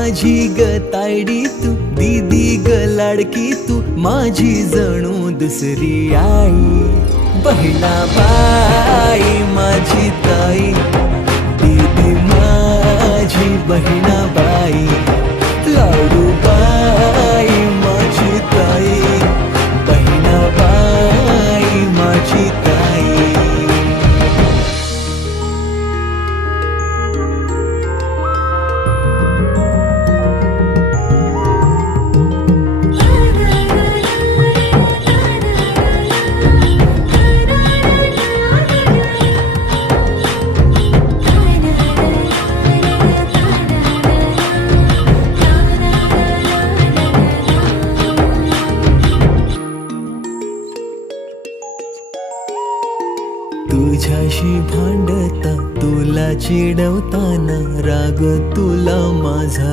माझी ग तायडी तू, दीदी ग लाडकी तू, माझी जणू दुसरी आई. बहिणाबाई माझी ताई, दीदी माझी बहिणाबाई, लाडूबाई माझी ताई, बहिणाबाई माझी ताई. तुझ्याशी भांडता, तुला चिडवताना, राग तुला माझा